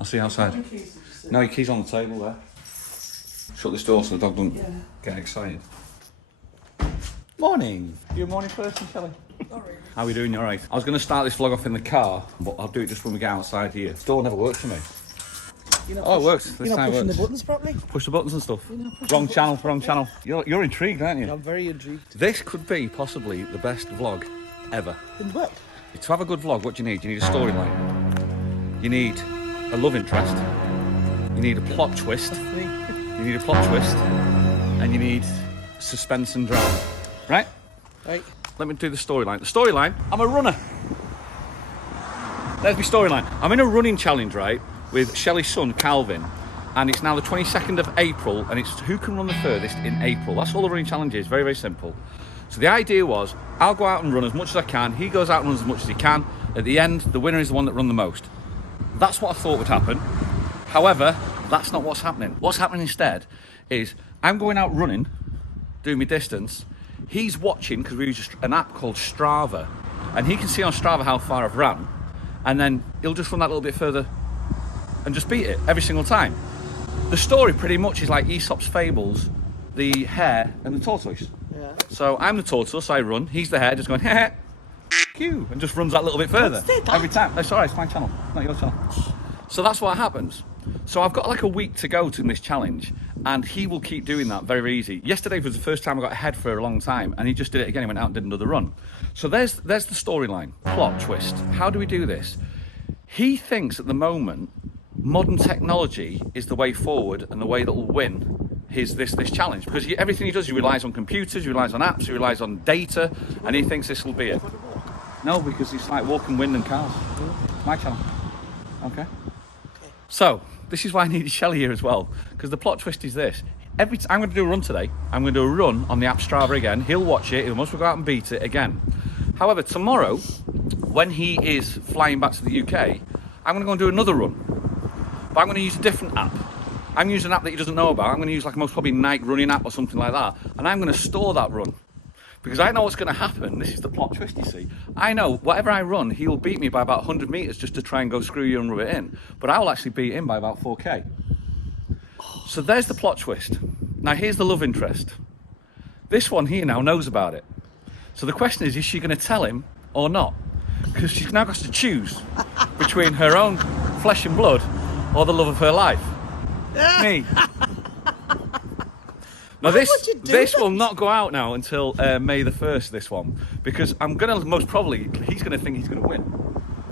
I'll see you outside. No, your key's on the table there. Shut this door so the dog doesn't get excited. Morning. You a morning person, Shelley? Not really. How are we doing? You alright? I was going to start this vlog off in the car, but I'll do it just when we get outside here. This door never works for me. Oh, it works. This You're not time it pushing works. the buttons properly? Push the buttons and stuff. Pushing Wrong the channel, buttons wrong channel. You're intrigued, aren't you? I'm very intrigued. This could be possibly the best vlog ever. In what? To have a good vlog, what do you need? You need a storyline. You need a love interest. You need a plot twist. You need a plot twist. And you need suspense and drama. Right? Right. Let me do the storyline. The storyline, I'm a runner. There's my storyline. I'm in a running challenge, right, with Shelley's son, Calvin. And it's now the 22nd of April, and it's who can run the furthest in April. That's all the running challenge is, very, very simple. So the idea was, I'll go out and run as much as I can. He goes out and runs as much as he can. At the end, the winner is the one that run the most. That's what I thought would happen. However, that's not what's happening. What's happening instead is I'm going out running, doing my distance. He's watching, because we use an app called Strava, and he can see on Strava how far I've ran, and then he'll just run that little bit further and just beat it every single time. The story pretty much is like Aesop's fables, the hare and the tortoise. Yeah. So I'm the tortoise, I run, he's the hare, just going, heh, you, and just runs that little bit further every time. That's alright, it's my channel, not your channel. So that's what happens. So I've got like a week to go to this challenge, and he will keep doing that very, very easy. Yesterday was the first time I got ahead for a long time, and he just did it again. He went out and did another run. So there's the storyline, plot twist. How do we do this? He thinks at the moment modern technology is the way forward and the way that will win this challenge, because everything he does, he relies on computers, he relies on apps, he relies on data, and he thinks this will be it. No, because it's like walking wind and cars. It's my channel. Okay. So this is why I needed Shelley here as well, because the plot twist is this. I'm going to do a run today. I'm going to do a run on the app Strava again. He'll watch it. He'll must go out and beat it again. However, tomorrow, when he is flying back to the UK, I'm going to go and do another run. But I'm going to use a different app. I'm using an app that he doesn't know about. I'm going to use like a most probably Nike running app or something like that. And I'm going to store that run. Because I know what's going to happen. This is the plot twist, you see. I know whatever I run, he'll beat me by about 100 metres just to try and go screw you and rub it in. But I will actually beat him by about 4K. So there's the plot twist. Now here's the love interest. This one here now knows about it. So the question is she going to tell him or not? Because she's now got to choose between her own flesh and blood or the love of her life. Me. Now this will not go out now until May the 1st, this one, because I'm gonna most probably, he's gonna think he's gonna win,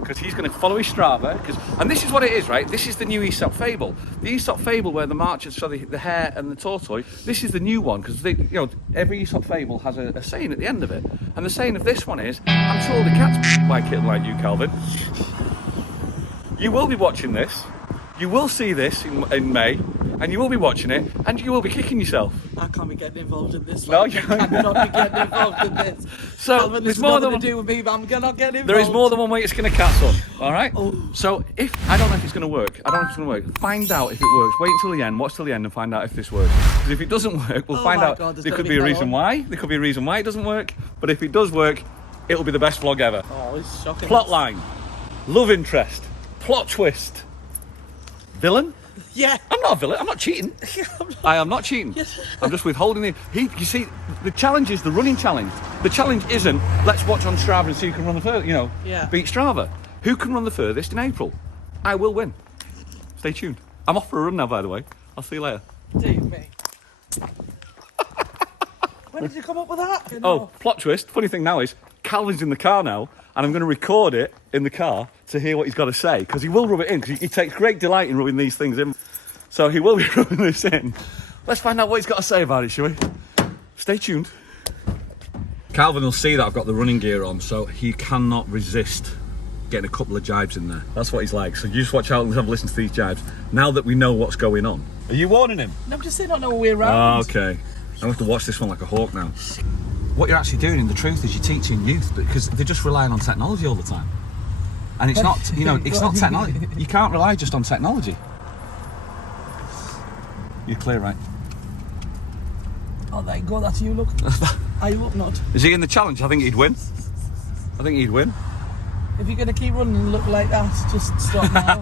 because he's gonna follow his Strava, and this is what it is, right? This is the new Aesop fable. The Aesop fable where the marchers saw the hare and the tortoise, this is the new one, because every Aesop fable has a saying at the end of it, and the saying of this one is, I'm told the cat's by a kitten like you, Calvin. You will be watching this, you will see this in May, and you will be watching it, and you will be kicking yourself. I can't be getting involved in this. No, you cannot be getting involved in this. So Calvin, there's it's more nothing than to do with me, but I'm not getting involved. There is more than one way to skin a cat, son. All right. Oh. So if I don't know if it's going to work, Find out if it works. Wait until the end. Watch till the end and find out if this works. Because if it doesn't work, we'll find out. God, there could be a reason why. There could be a reason why it doesn't work. But if it does work, it'll be the best vlog ever. Oh, it's shocking. Plot line, love interest, plot twist, villain. Yeah. I'm not a villain. I'm not cheating. I am not cheating. Yes. I'm just withholding the. You see, the challenge is the running challenge. The challenge isn't let's watch on Strava and see who can run the furthest. Beat Strava. Who can run the furthest in April? I will win. Stay tuned. I'm off for a run now, by the way. I'll see you later. Dear me. When did you come up with that? Oh, plot twist. Funny thing now is Calvin's in the car now, and I'm going to record it in the car to hear what he's got to say, because he will rub it in, because he takes great delight in rubbing these things in. So he will be rubbing this in. Let's find out what he's got to say about it, shall we? Stay tuned. Calvin will see that I've got the running gear on, so he cannot resist getting a couple of jibes in there. That's what he's like. So you just watch out and have a listen to these jibes. Now that we know what's going on. Are you warning him? No, I'm just saying I don't know we're around. Oh, okay. I have to watch this one like a hawk now. What you're actually doing in the truth is you're teaching youth, because they're just relying on technology all the time. And it's not, it's not technology. You can't rely just on technology. You're clear, right? Oh, there you go. That's you, look. I hope not. Is he in the challenge? I think he'd win. If you're going to keep running and look like that, just stop now.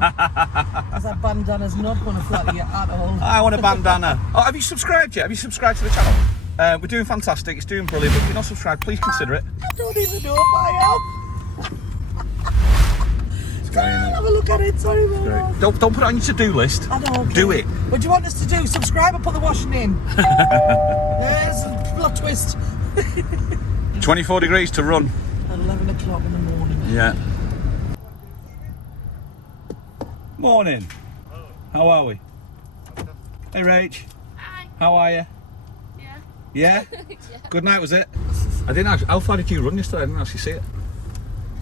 Because that bandana's not going to flatter you at all. I want a bandana. Oh, have you subscribed yet? Have you subscribed to the channel? We're doing fantastic. It's doing brilliant. But if you're not subscribed, please consider it. I don't even know if I am. Have a look at it. Sorry, man. Don't put it on your to-do list. I don't care. Do it. What do you want us to do? Subscribe and put the washing in. There's a plot twist. 24 degrees to run. At 11 o'clock in the morning. Yeah. Morning. How are we? Hey, Rach. Hi. How are you? Yeah. Yeah? Yeah. Good night, was it? I didn't actually. How far did you run yesterday? I didn't actually see it.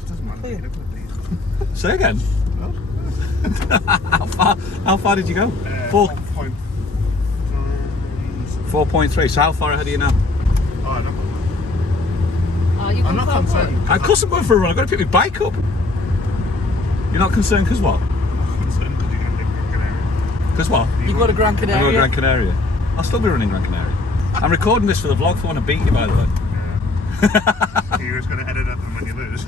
It doesn't matter. Say again. How far did you go? 4.3. So how far ahead are you now? Oh, no. Oh, you've I'm gone not for a concerned. walk. Of course I'm going for a run. I've got to pick my bike up. You're not concerned because what? I'm concerned because you're going to live in Canary. Because what? You've got a Gran I go to Canaria. Gran Canaria. I'll still be running Gran Canaria. I'm recording this for the vlog, for when I beat you, by the way. Yeah. You're just going to edit up them when you lose.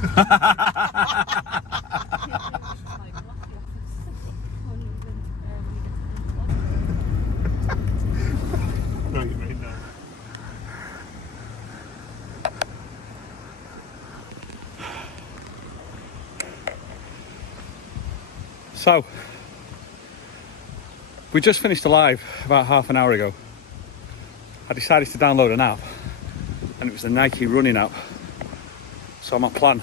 No, you made that. So, we just finished a live about half an hour ago. I decided to download an app, and it was the Nike running app. So my plan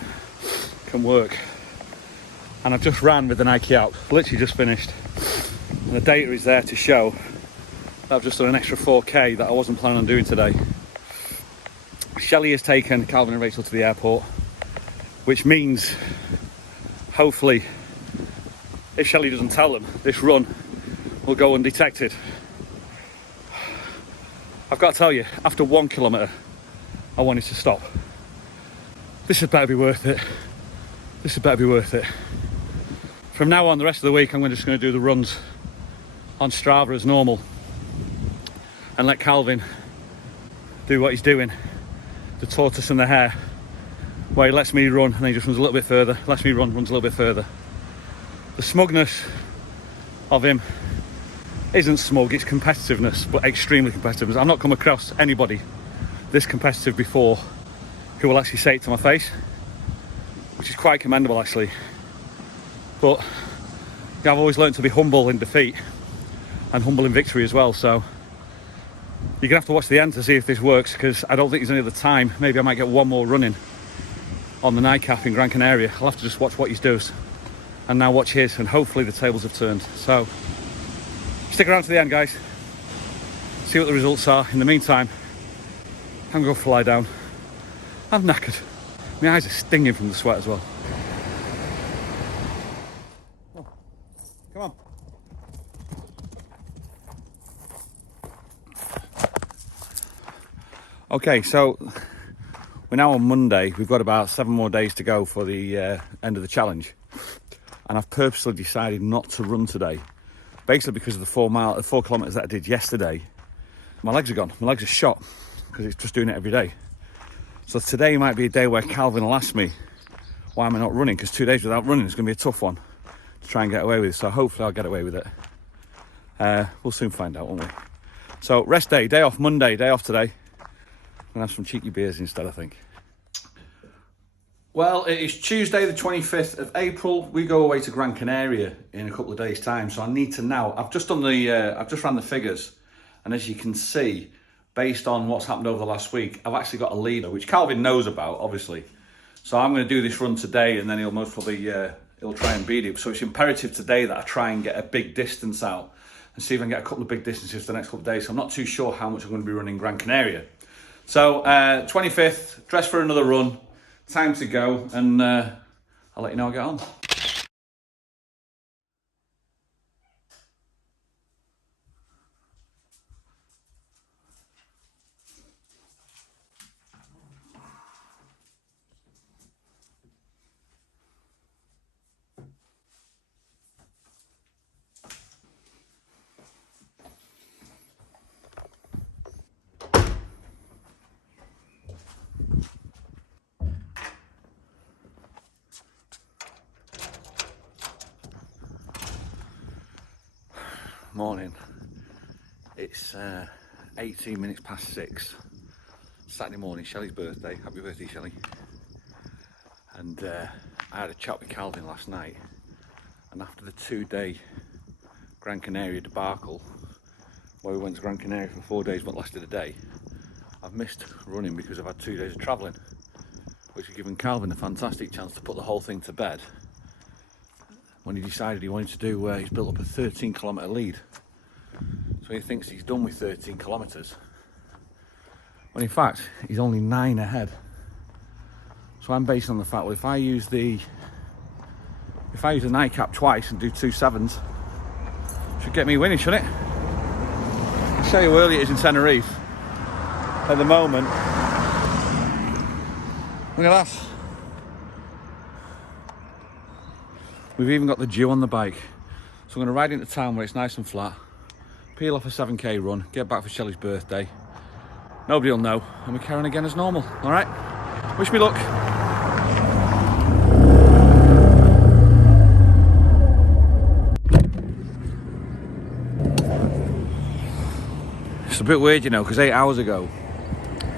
can work. And I've just ran with the Nike app, literally just finished. And the data is there to show that I've just done an extra 4K that I wasn't planning on doing today. Shelley has taken Calvin and Rachel to the airport, which means, hopefully, if Shelley doesn't tell them, this run will go undetected. I've got to tell you, after 1 kilometre, I wanted to stop. This had better be worth it. This had better be worth it. From now on, the rest of the week, I'm just going to do the runs on Strava as normal and let Calvin do what he's doing, the tortoise and the hare, where he lets me run and then he just runs a little bit further, lets me run, runs a little bit further. The smugness of him isn't smug, it's competitiveness, but extremely competitive. I've not come across anybody this competitive before who will actually say it to my face, which is quite commendable actually. But yeah, I've always learned to be humble in defeat and humble in victory as well, so you're gonna have to watch the end to see if this works, because I don't think there's any other time. Maybe I might get one more running on the Nike app in Gran Canaria. I'll have to just watch what he does and now watch his, and hopefully the tables have turned. So stick around to the end, guys, see what the results are. In the meantime, I'm gonna go for a lie down. I'm knackered, my eyes are stinging from the sweat as well. Come on. Okay, so we're now on Monday. We've got about 7 more days to go for the end of the challenge, and I've purposely decided not to run today, basically because of the 4 kilometres that I did yesterday. My legs are gone, my legs are shot, because it's just doing it every day. So today might be a day where Calvin will ask me why am I not running, because 2 days without running is going to be a tough one to try and get away with. So hopefully I'll get away with it. We'll soon find out, won't we? So rest day, day off Monday, day off today. I'm gonna have some cheeky beers instead, I think. Well, it is Tuesday the 25th of April. We go away to Gran Canaria in a couple of days' time, so I need to now. I've just ran the figures, and as you can see, based on what's happened over the last week, I've actually got a leader, which Calvin knows about, obviously. So I'm going to do this run today, and then he'll most probably he'll try and beat it. So it's imperative today that I try and get a big distance out and see if I can get a couple of big distances for the next couple of days. So I'm not too sure how much I'm going to be running Gran Canaria. So 25th, dress for another run, time to go, and I'll let you know how I get on. Morning. It's 18 minutes past 6. Saturday morning, Shelley's birthday. Happy birthday, Shelley. And I had a chat with Calvin last night, and after the 2-day Gran Canaria debacle, where we went to Gran Canaria for 4 days but lasted a day, I've missed running because I've had 2 days of travelling, which has given Calvin a fantastic chance to put the whole thing to bed when he decided he wanted to do, he's built up a 13-kilometre lead. So he thinks he's done with 13 kilometres, when in fact he's only 9 ahead. So I'm based on the fact that if I use the nightcap twice and do 2 7s, should get me winning, shouldn't it? I'll show you how early it is in Tenerife at the moment. Look at that. We've even got the dew on the bike. So I'm going to ride into town where it's nice and flat, peel off a 7k run, get back for Shelley's birthday. Nobody will know, and we carry on again as normal. All right? Wish me luck. It's a bit weird, you know, because 8 hours ago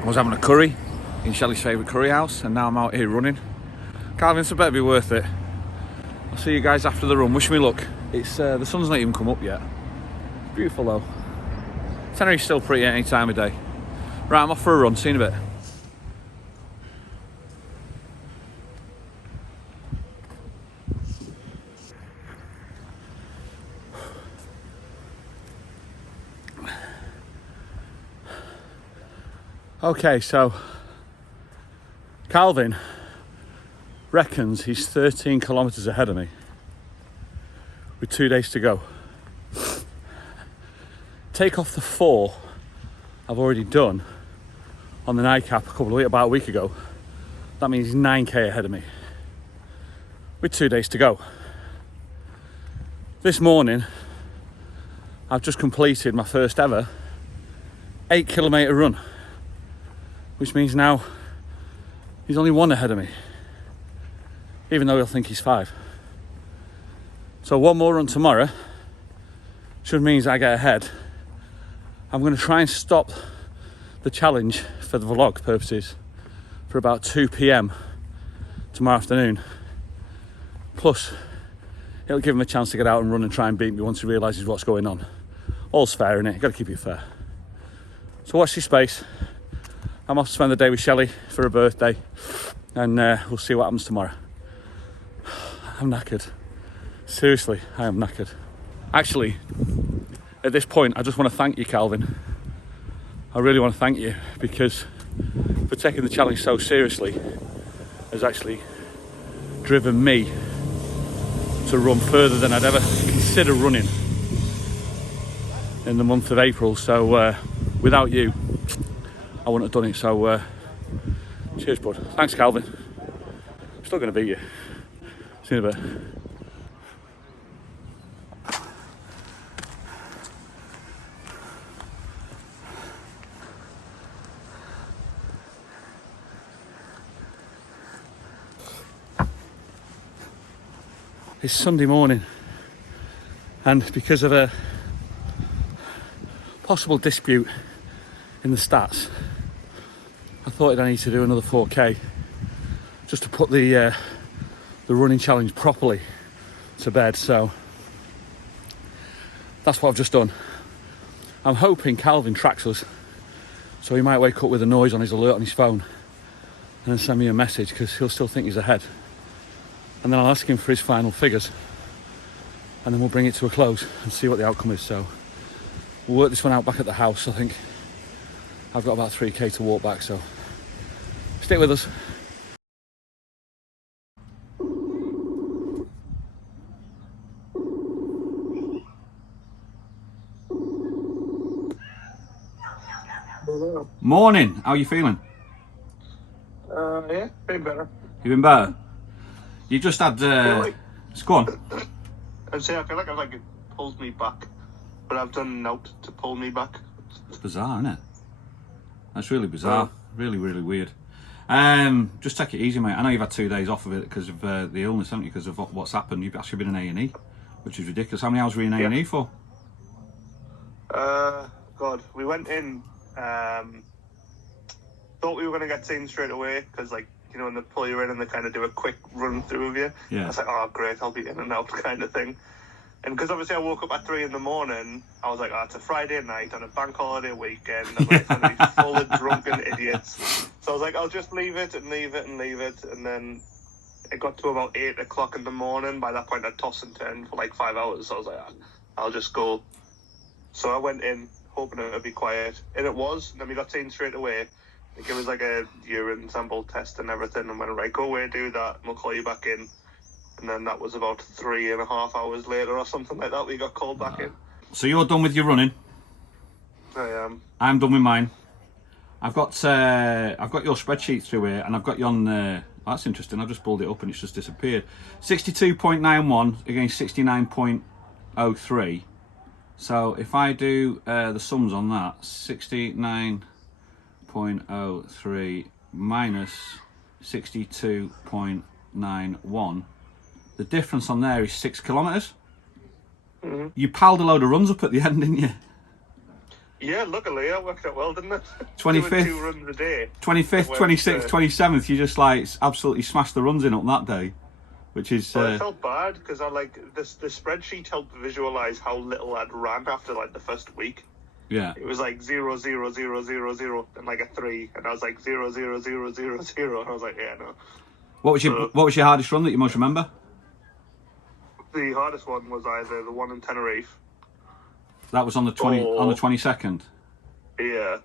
I was having a curry in Shelley's favourite curry house, and now I'm out here running. Calvin, this better be worth it. I'll see you guys after the run. Wish me luck. It's the sun's not even come up yet. Beautiful though. Tenerife's still pretty any time of day. Right, I'm off for a run. See you in a bit. Okay, so Calvin reckons he's 13 kilometres ahead of me with 2 days to go. Take off the 4 I've already done on the nightcap about a week ago. That means he's 9k ahead of me with 2 days to go. This morning I've just completed my first ever 8-kilometre run, which means now he's only 1 ahead of me, even though he'll think he's 5. So 1 more run tomorrow should mean I get ahead. I'm going to try and stop the challenge for the vlog purposes for about 2 p.m. tomorrow afternoon. Plus, it'll give him a chance to get out and run and try and beat me once he realises what's going on. All's fair, innit? You've got to keep it fair. So watch this space. I'm off to spend the day with Shelley for her birthday, and we'll see what happens tomorrow. I'm knackered. Seriously, I am knackered. Actually, at this point, I just want to thank you, Calvin. I really want to thank you, because for taking the challenge so seriously has actually driven me to run further than I'd ever consider running in the month of April. So without you, I wouldn't have done it. So cheers, bud. Thanks, Calvin. Still going to beat you. See you in a bit. It's Sunday morning, and because of a possible dispute in the stats, I thought I need to do another 4k just to put the running challenge properly to bed. So that's what I've just done. I'm hoping Calvin tracks us, so he might wake up with a noise on his alert on his phone and then send me a message, because he'll still think he's ahead. And then I'll ask him for his final figures, and then we'll bring it to a close and see what the outcome is. So we'll work this one out back at the house. I think I've got about 3k to walk back, so stick with us. Morning, how are you feeling? Yeah, been better. You been better? You just had go on. I'd say I feel like it pulls me back, but I've done note to pull me back. It's bizarre, isn't it? That's really bizarre. Really, really weird. Just take it easy, mate. I know you've had 2 days off of it because of the illness, haven't you? Because of what's happened. You've actually been in A&E, which is ridiculous. How many hours were you in A&E for? God, we went in. Thought we were going to get seen straight away because, like, you know, when they pull you in and they kind of do a quick run through of you. Yeah. I was like, oh, great, I'll be in and out kind of thing. And because obviously I woke up at 3 in the morning, I was like, oh, it's a Friday night on a bank holiday weekend. I'm like, it's going to be full of drunken idiots. So I was like, I'll just leave it and leave it and leave it. And then it got to about 8 o'clock in the morning. By that point, I'd tossed and turned for like 5 hours. So I was like, I'll just go. So I went in, hoping it would be quiet. And it was. And then we got seen straight away. Like, it was like a urine sample test and everything. And went, right, go away, do that, and we'll call you back in. And then that was about 3.5 hours later or something like that. We got called back in. So you're done with your running. I am. I'm done with mine. I've got your spreadsheet through here, and I've got you on. That's interesting. I've just pulled it up and it's just disappeared. 62.91 against 69.03. So if I do the sums on that, 69.03 minus 62.91. The difference on there is 6 kilometres. Mm-hmm. You piled a load of runs up at the end, didn't you? Yeah, luckily that worked out well, didn't it? 25th, Doing 2 runs a day. 25th, 26th, 27th. You just like absolutely smashed the runs in up that day, which is. Well, I felt bad because I like this. The spreadsheet helped visualize how little I'd ran after like the first week. Yeah. It was like 0, 0, 0, 0, 0, and like a 3, and I was like 0, 0, 0, 0, 0, and I was like, yeah, no. What was your hardest run that you most remember? The hardest one was either the one in Tenerife. That was on the 22nd. Yeah,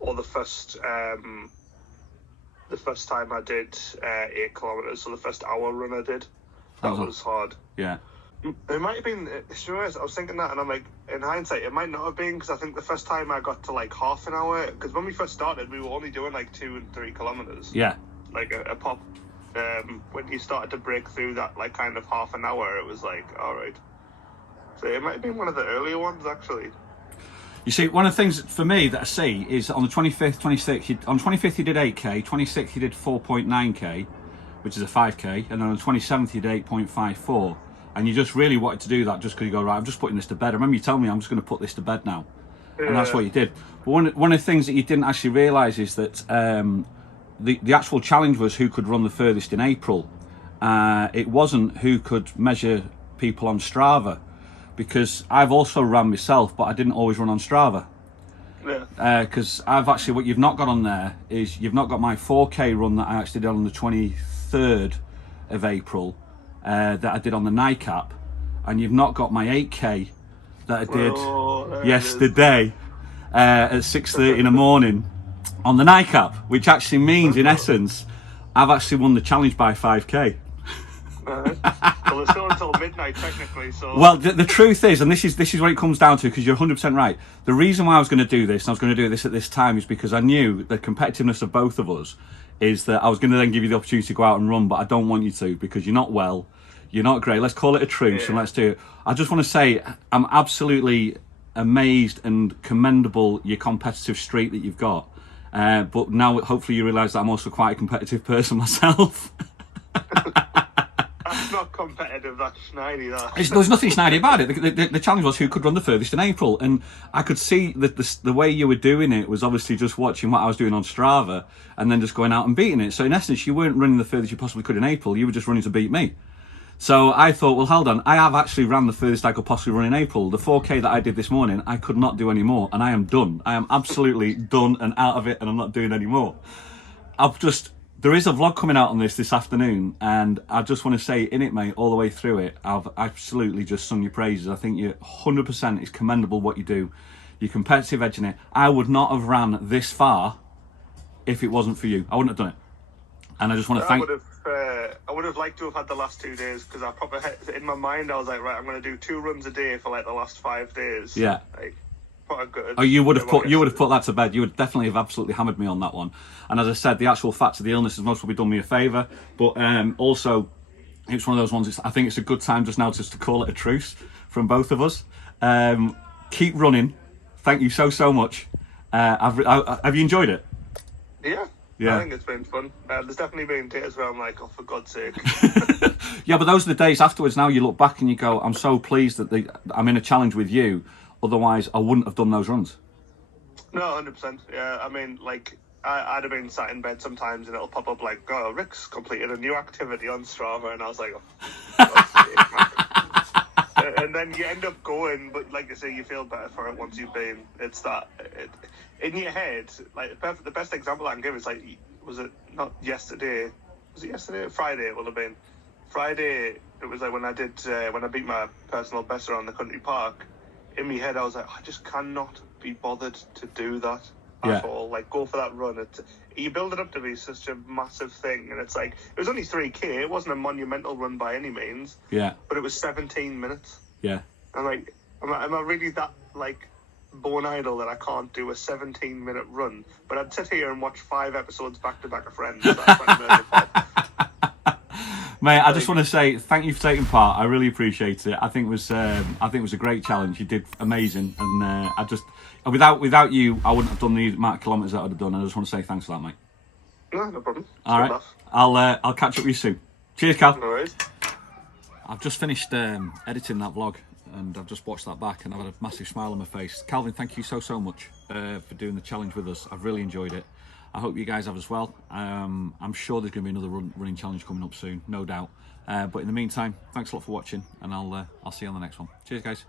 or the first time I did 8 kilometers. So the first hour run I did, that was hard. Yeah. It might have been. Sure, I was thinking that, and I'm like, in hindsight, it might not have been because I think the first time I got to like half an hour. Because when we first started, we were only doing like 2 and 3 kilometers. Yeah. Like a pop. When you started to break through that like kind of half an hour, it was like, all right. So it might have been one of the earlier ones actually. You see, one of the things for me that I see is on the 25th, 26th, on 25th you did 8k, 26th you did 4.9k, which is a 5k, and then on the 27th you did 8.54, and you just really wanted to do that just because you go, right, I'm just putting this to bed. I remember you telling me I'm just going to put this to bed now, and that's what you did. But one of the things that you didn't actually realise is that the actual challenge was who could run the furthest in April. It wasn't who could measure people on Strava, because I've also ran myself, but I didn't always run on Strava. Yeah. Because I've actually, what you've not got on there is you've not got my 4k run that I actually did on the 23rd of April, that I did on the NICAP, and you've not got my 8k that I did yesterday at 6:30 in the morning on the NICAP, which actually means, in essence, I've actually won the challenge by 5k. Well, it's still until midnight technically. So. Well, the truth is, and this is what it comes down to, because you're 100% right. The reason why I was going to do this, and I was going to do this at this time, is because I knew the competitiveness of both of us is that I was going to then give you the opportunity to go out and run, but I don't want you to, because you're not well, you're not great. Let's call it a truce, and let's do it. I just want to say I'm absolutely amazed and commendable your competitive streak that you've got. But now hopefully you realise that I'm also quite a competitive person myself. That's not competitive, that's snidey, that. There's nothing snidey about it. The challenge was who could run the furthest in April, and I could see that the way you were doing it was obviously just watching what I was doing on Strava and then just going out and beating it. So in essence, you weren't running the furthest you possibly could in April, you were just running to beat me. So I thought, well, hold on, I have actually ran the furthest I could possibly run in April. The 4k that I did this morning, I could not do any more, and I am done. I am absolutely done and out of it, and I'm not doing any more. There is a vlog coming out on this afternoon, and I just want to say in it, mate, all the way through it, I've absolutely just sung your praises. I think you're 100% is commendable what you do. Your competitive edge in it. I would not have ran this far if it wasn't for you. I wouldn't have done it. And I just want to thank... I would have liked to have had the last 2 days, because I probably in my mind I was like, right, I'm going to do 2 runs a day for like the last 5 days. Yeah. Like, good. Oh, you would have put that to bed. You would definitely have absolutely hammered me on that one. And as I said, the actual fact of the illness has most probably done me a favour. But also, it's one of those ones. I think it's a good time just now just to call it a truce from both of us. Keep running. Thank you so much. Have you enjoyed it? Yeah. Yeah. I think it's been fun. There's definitely been days where I'm like, oh, for God's sake. Yeah, but those are the days afterwards. Now you look back and you go, I'm so pleased that I'm in a challenge with you. Otherwise, I wouldn't have done those runs. No, 100%. Yeah, I mean, like, I'd have been sat in bed sometimes and it'll pop up like, oh, Rick's completed a new activity on Strava, and I was like, oh, God's sake, man. And then you end up going, but like I say, you feel better for it once you've been. It's that, in your head, like, the best example I can give is, like, was it not yesterday? Was it yesterday? Friday it will have been. Friday, it was like when I beat my personal best around the country park. In my head, I was like, I just cannot be bothered to do that at all. Like, go for that run. You build it up to be such a massive thing, and it's like, it was only 3K. It wasn't a monumental run by any means. Yeah. But it was 17 minutes. Yeah. I'm like, am I really that, like, born idle that I can't do a 17-minute run? But I'd sit here and watch 5 episodes back to back of Friends. That's when I murdered Bob. Mate, I just want to say thank you for taking part. I really appreciate it. I think it was a great challenge. You did amazing, and without you, I wouldn't have done the amount of kilometres that I'd have done. I just want to say thanks for that, mate. No problem. All right, I'll catch up with you soon. Cheers, Cal. No worries. I've just finished editing that vlog, and I've just watched that back, and I've had a massive smile on my face. Calvin, thank you so much for doing the challenge with us. I've really enjoyed it. I hope you guys have as well. I'm sure there's going to be another running challenge coming up soon, no doubt. But in the meantime, thanks a lot for watching, and I'll see you on the next one. Cheers, guys.